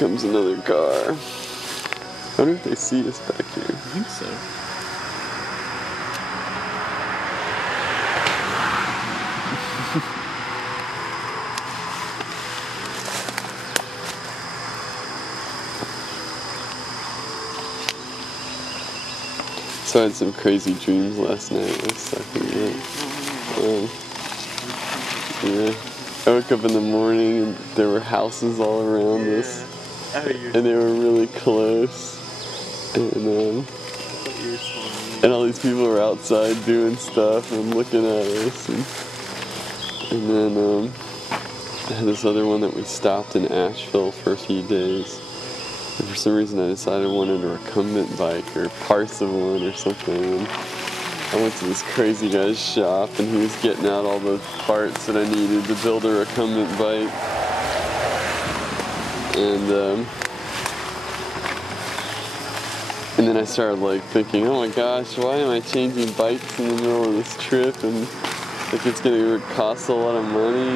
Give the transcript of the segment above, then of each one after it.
comes another car. I wonder if they see us back here. I think so. So I had some crazy dreams last night. I was sucking it. Yeah. I woke up in the morning and there were houses all around us. And they were really close. And all these people were outside doing stuff and looking at us. And then I had this other one that we stopped in Asheville for a few days. And for some reason I decided I wanted a recumbent bike or parts of one or something. And I went to this crazy guy's shop and he was getting out all the parts that I needed to build a recumbent bike. And then I started like thinking, oh my gosh, why am I changing bikes in the middle of this trip? And like it's gonna cost a lot of money.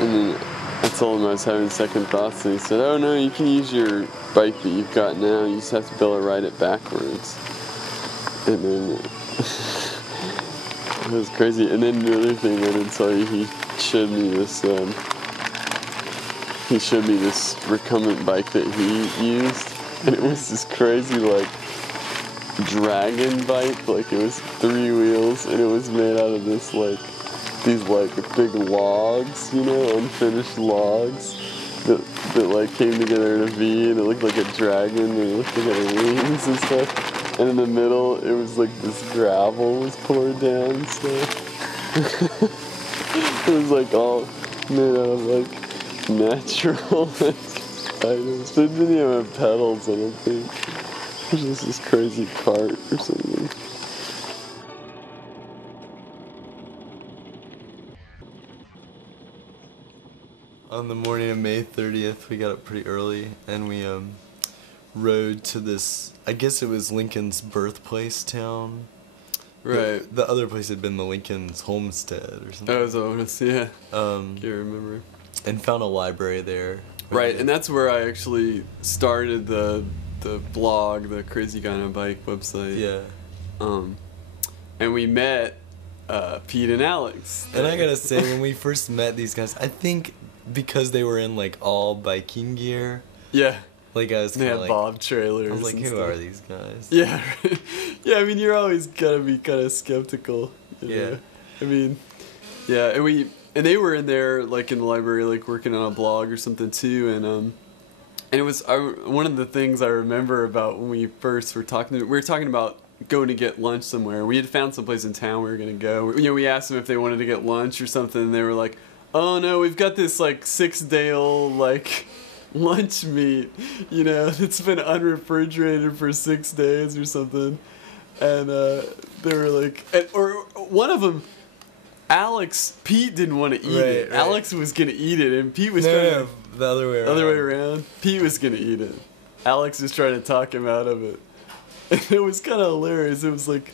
And then I told him I was having second thoughts, and he said, oh no, you can use your bike that you've got now, you just have to be able to ride it backwards. And then it was crazy. And then the other thing I didn't tell you, he showed me this recumbent bike that he used, and it was this crazy like dragon bike, like it was 3 wheels, and it was made out of this like these like big logs, you know, unfinished logs that like came together in a V, and it looked like a dragon, and it looked like it had wings and stuff. And in the middle, it was like this gravel was poured down and stuff. It was like all made out of like natural items. But it didn't even have pedals, I don't think. It was just this crazy cart or something. On the morning of May 30th, we got up pretty early and we rode to this, I guess it was Lincoln's birthplace town. Right. The other place had been the Lincoln's homestead or something. That was honest, yeah. Can't remember. And found a library there. Right, and that's where I actually started the blog, the Crazy Guy on a Bike website. Yeah. And we met Pete and Alex. And I gotta say, when we first met these guys, I think because they were in like all biking gear. Yeah. Like I was they had like, bob trailers. I was like, and who stuff. are these guys? Yeah. Yeah, I mean, you're always gotta be kind of skeptical. You know? Yeah. I mean, yeah, and they were in there like in the library, like working on a blog or something too, and it was one of the things I remember about when we first were talking. We were talking about going to get lunch somewhere. We had found someplace in town we were gonna go. You know, we asked them if they wanted to get lunch or something, and they were like, "Oh no, we've got this like 6-day-old like lunch meat, you know, it's been unrefrigerated for 6 days or something," and they were like, or one of them. Pete didn't want to eat it. Right. Alex was gonna eat it, and Pete was trying to. The other way around. Other way around. Pete was gonna eat it. Alex was trying to talk him out of it. And it was kind of hilarious. It was like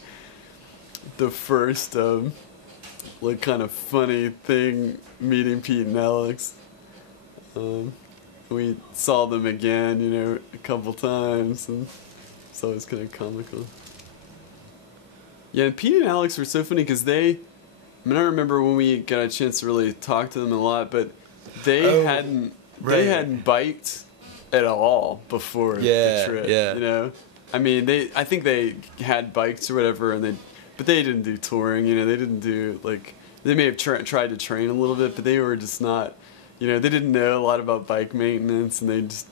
the first, like kind of funny thing meeting Pete and Alex. We saw them again, you know, a couple times, and it's always kind of comical. Yeah, and Pete and Alex were so funny because I remember when we got a chance to really talk to them a lot, but they hadn't biked at all before the trip. Yeah. You know, I mean, I think they had bikes or whatever, but they didn't do touring. You know, they didn't do like they may have tried to train a little bit, but they were just not. You know, they didn't know a lot about bike maintenance, and they just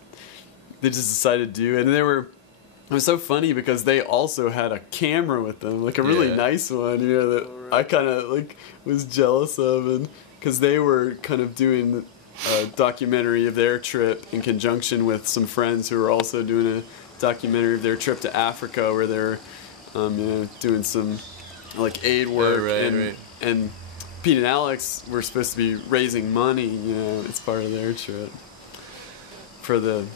decided to do it, and It was so funny because they also had a camera with them, like a really nice one, you know, that I kind of like was jealous of, and because they were kind of doing a documentary of their trip in conjunction with some friends who were also doing a documentary of their trip to Africa, where they're, you know, doing some like aid work, and Pete and Alex were supposed to be raising money, you know, as part of their trip for the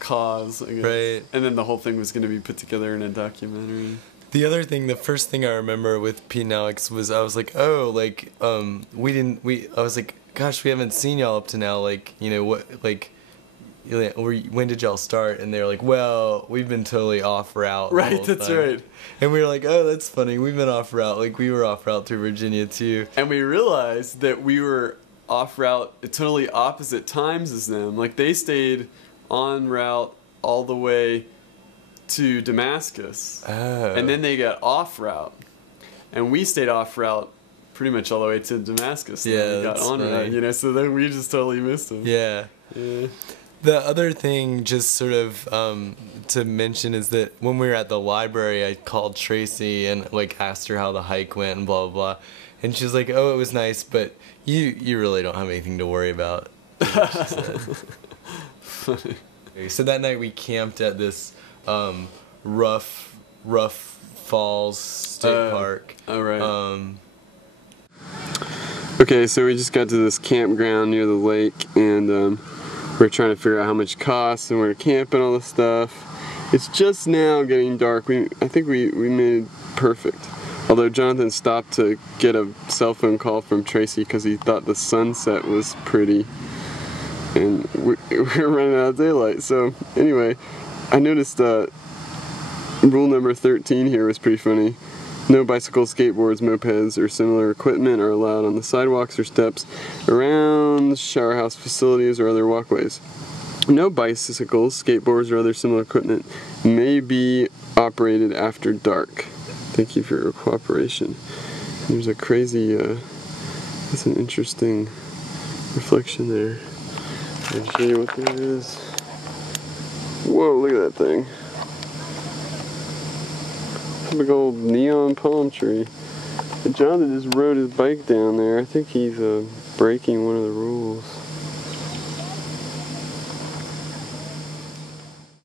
cause, I guess. Right. And then the whole thing was going to be put together in a documentary. The other thing, the first thing I remember with Pete and Alex was I was like, oh, like, I was like, gosh, we haven't seen y'all up to now. Like, you know, what, like, when did y'all start? And they were like, well, we've been totally off route. Right, that's right. And we were like, oh, that's funny. We've been off route. Like, we were off route through Virginia, too. And we realized that we were off route at totally opposite times as them. Like, they stayed on route all the way to Damascus. Oh. And then they got off route. And we stayed off route pretty much all the way to Damascus. And then we got on route, you know, so then we just totally missed them. Yeah. Yeah. The other thing, just sort of to mention, is that when we were at the library, I called Tracy and like asked her how the hike went and blah blah blah, and she was like, "Oh, it was nice, but you really don't have anything to worry about." She said. Funny. So that night we camped at this Rough Falls State Park. All right. Okay, so we just got to this campground near the lake, and we're trying to figure out how much it costs and where to camp and all this stuff. It's just now getting dark. I think we made it perfect. Although Jonathan stopped to get a cell phone call from Tracy because he thought the sunset was pretty. And we're running out of daylight. So anyway, I noticed rule number 13 here was pretty funny. No bicycles, skateboards, mopeds, or similar equipment are allowed on the sidewalks or steps around shower house facilities or other walkways. No bicycles, skateboards, or other similar equipment may be operated after dark. Thank you for your cooperation. There's a crazy, that's an interesting reflection there. I'll show you what that is. Whoa, look at that thing. A big old neon palm tree. And Jonathan just rode his bike down there. I think he's breaking one of the rules.